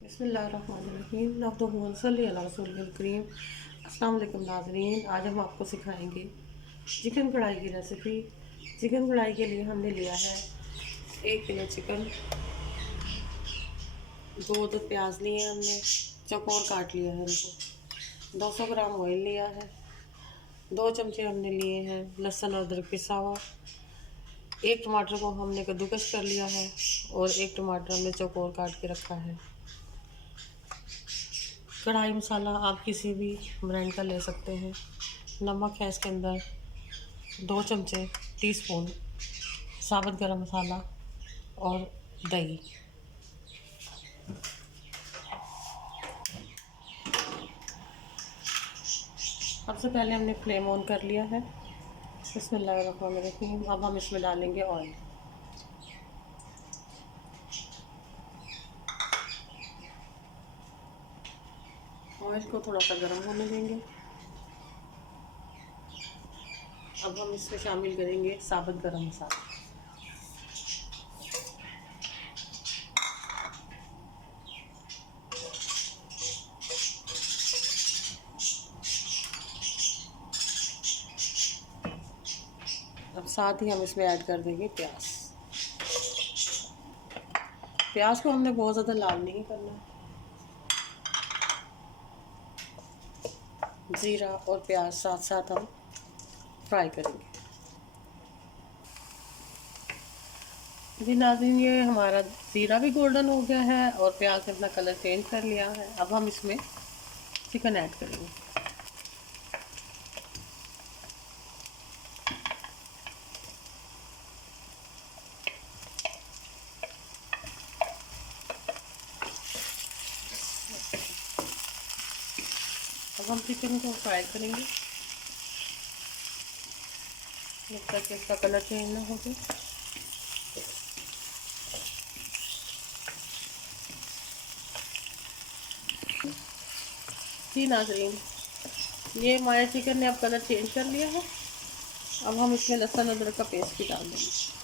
बिस्मिल्लाहिर्रहमानिर्रहीम नफ़्दुहु सल्ली अला रसूलिल करीम। अस्सलाम वालेकुम नाज़रीन, आज हम आपको सिखाएंगे चिकन कढ़ाई की रेसिपी। चिकन कढ़ाई के लिए हमने लिया है 1 किलो चिकन, 2 प्याज लिए हैं हमने, चौकोर काट लिया है इनको, 200 ग्राम ऑयल लिया है, 2 चमचे हमने लिए हैं लहसुन और अदरक पिसा हुआ, 1 टमाटर को हमने कद्दूकस कर लिया है और 1 टमाटर हमने चौकोर काट के रखा है। कढ़ाई मसाला आप किसी भी ब्रांड का ले सकते हैं। नमक है इसके अंदर 2 चमचे टीस्पून, साबुत गरम मसाला और दही। सबसे पहले हमने फ्लेम ऑन कर लिया है। बिस्मिल्लाहिर्रहमानिर्रहीम। अब हम इसमें डालेंगे ऑयल। ऑयल को थोड़ा सा गर्म होने देंगे। अब हम इसमें शामिल करेंगे साबुत गरम मसाला। अब साथ ही हम इसमें ऐड कर देंगे प्याज। प्याज को हमने बहुत ज़्यादा लाल नहीं करना है। ज़ीरा और प्याज साथ साथ हम फ्राई करेंगे। जी नाज़रीन, ये हमारा ज़ीरा भी गोल्डन हो गया है और प्याज ने अपना कलर चेंज कर लिया है। अब हम इसमें चिकन ऐड करेंगे। अब हम चिकन को फ्राई करेंगे जब तक इसका कलर चेंज ना हो जाए। जी नाज़रीन, ये हमारे चिकन ने अब कलर चेंज कर लिया है। अब हम इसमें लहसुन अदरक का पेस्ट भी डाल देंगे।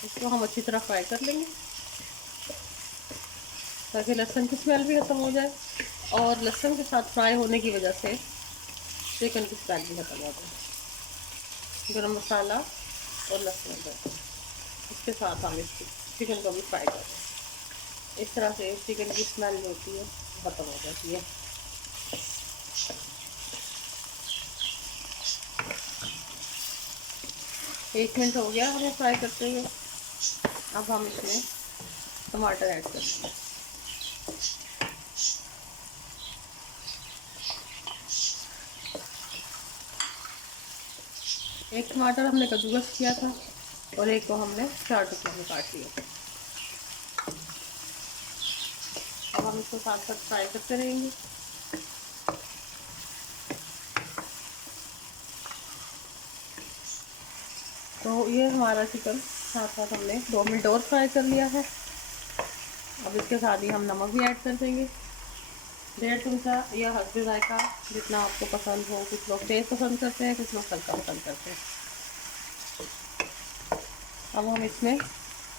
इसको हम अच्छी तरह फ्राई कर लेंगे ताकि लहसुन की स्मेल भी खत्म हो जाए और लहसुन के साथ फ्राई होने की वजह से चिकन की स्मेल भी खत्म हो जाए। गरम मसाला और लहसुन अदरक इसके साथ हम इस चिकन को भी फ्राई कर दें। इस तरह से चिकन की स्मेल जो होती है खत्म हो जाती है। एक मिनट हो गया हमें फ्राई करते हुए। अब हम इसमें टमाटर ऐड करते हैं। एक टमाटर हमने कद्दूकस किया था और एक को हमने 4 टुकड़ों में काट लिया। अब हम इसको साथ साथ फ्राई करते रहेंगे। तो ये हमारा चिकन साथ साथ हमने 2 मिनट और फ्राई कर लिया है। अब इसके साथ ही हम नमक भी ऐड कर देंगे, 1.5 चमचा या हस्बे जायका, जितना आपको पसंद हो। कुछ लोग तेज़ पसंद करते हैं, कुछ लोग हल्का पसंद करते हैं। अब हम इसमें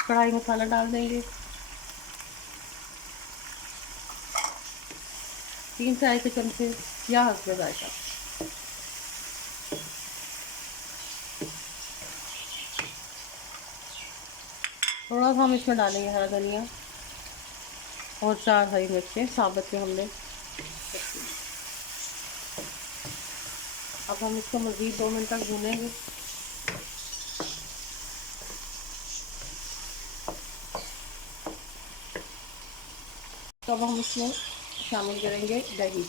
कढ़ाई मसाला डाल देंगे, 3 चाय के चमचे या हस्बे जायका। थोड़ा सा हम इसमें डालेंगे हरा धनिया और 4 हरी मिर्चें साबुत के हमने। अब हम इसको मज़ीद 2 मिनट तक भूनेंगे। तो अब हम इसमें शामिल करेंगे दही।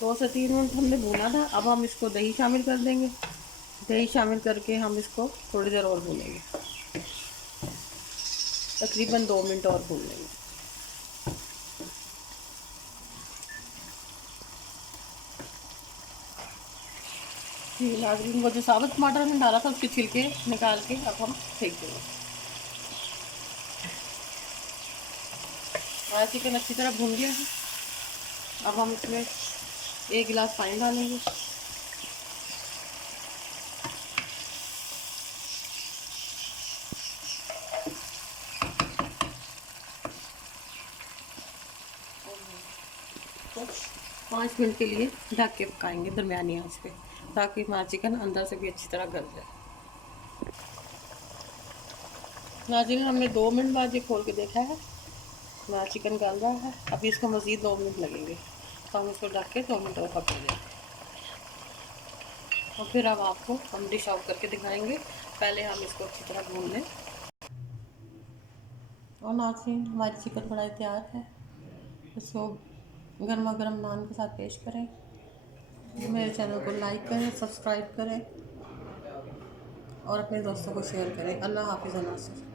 2 से 3 मिनट हमने भूना था। अब हम इसको दही शामिल कर देंगे। दही शामिल करके हम इसको थोड़ी देर और भूनेंगे, तकरीबन 2 मिनट और भून लेंगे। जी नाज़रीन, वो जो साबुत टमाटर हमने डाला था उसके छिलके निकाल के अब हम फेंक देंगे। हमारा चिकन अच्छी तरह भून गया है। अब हम इसमें 1 गिलास पानी डालेंगे। तो 5 मिनट के लिए ढक के पकाएंगे दरमियानी आंच पे, ताकि हमारा चिकन अंदर से भी अच्छी तरह गल जाए। नाज़रीन, हमने 2 मिनट बाद ये खोल के देखा है, हमारा चिकन गल रहा है। अभी इसको मज़ीद 2 मिनट लगेंगे, तो हम इसको ढक के 2 मिनट और पका देंगे और फिर अब आपको हम डिश आउट करके दिखाएंगे। पहले हम इसको अच्छी तरह भून लें। और नाज़रीन, हमारी चिकन कढ़ाई तैयार है। इसको गर्मा गर्म नान के साथ पेश करें। मेरे चैनल को लाइक करें, सब्सक्राइब करें और अपने दोस्तों को शेयर करें। अल्लाह हाफ़िज़।